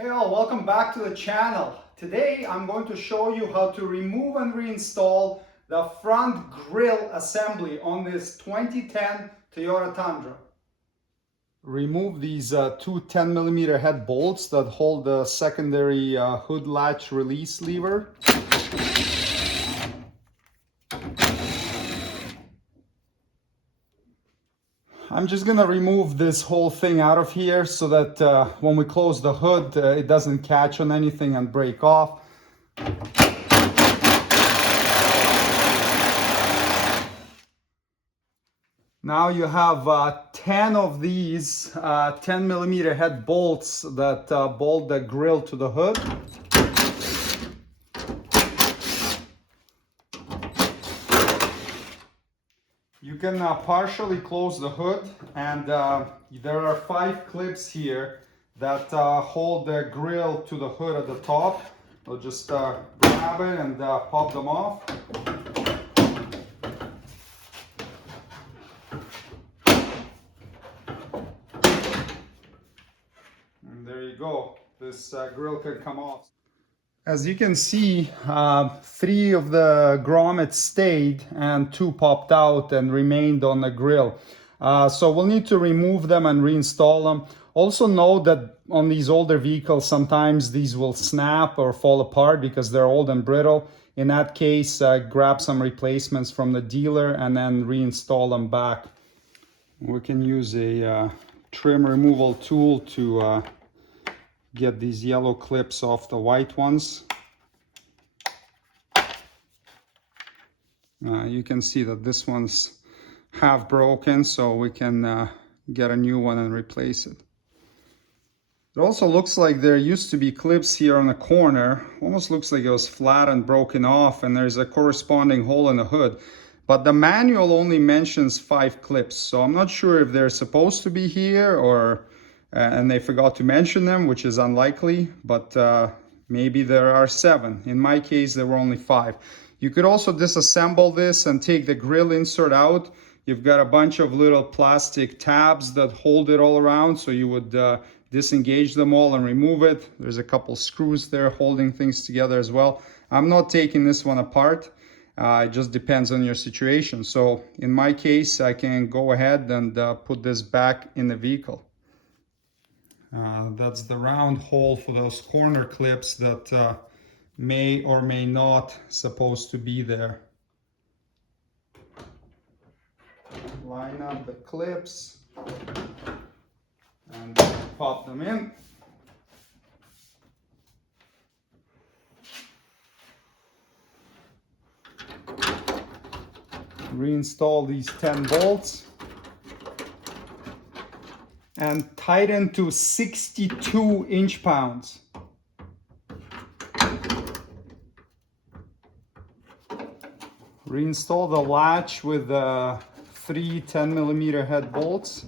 Hey all, welcome back to the channel. Today I'm going to show you how to remove and reinstall the front grille assembly on this 2010 Toyota Tundra. Remove these two 10mm head bolts that hold the secondary hood latch release lever. I'm just gonna remove this whole thing out of here so that when we close the hood, it doesn't catch on anything and break off. Now you have 10 of these 10mm head bolts that bolt the grille to the hood. You can partially close the hood, and there are 5 clips here that hold the grille to the hood at the top. So just grab it and pop them off. And there you go. This grille can come off. As you can see, 3 of the grommets stayed and 2 popped out and remained on the grille. So we'll need to remove them and reinstall them. Also note that on these older vehicles, sometimes these will snap or fall apart because they're old and brittle. In that case, grab some replacements from the dealer and then reinstall them back. We can use a trim removal tool to get these yellow clips off the white ones. You can see that this one's half broken, so we can get a new one and replace it. It also looks like there used to be clips here on the corner. Almost looks like it was flat and broken off, and there's a corresponding hole in the hood. But the manual only mentions 5 clips, so I'm not sure if they're supposed to be here or and they forgot to mention them, which is unlikely, but maybe there are 7. In my case, there were only 5. You could also disassemble this and take the grille insert out. You've got a bunch of little plastic tabs that hold it all around, so you would disengage them all and remove it. There's a couple screws there holding things together as well. I'm not taking this one apart. It just depends on your situation. So in my case, I can go ahead and put this back in the vehicle. That's the round hole for those corner clips that may or may not supposed to be there. Line up the clips and pop them in. Reinstall these 10 bolts. And tighten to 62 inch-pounds. Reinstall the latch with 3 10mm head bolts.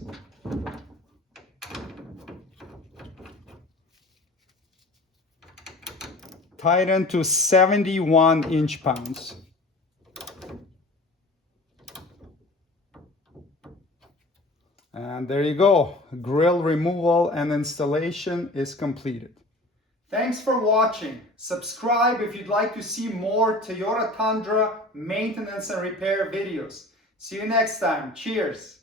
Tighten to 71 inch-pounds. And there you go. Grille removal and installation is completed. Thanks for watching. Subscribe if you'd like to see more Toyota Tundra maintenance and repair videos. See you next time. Cheers.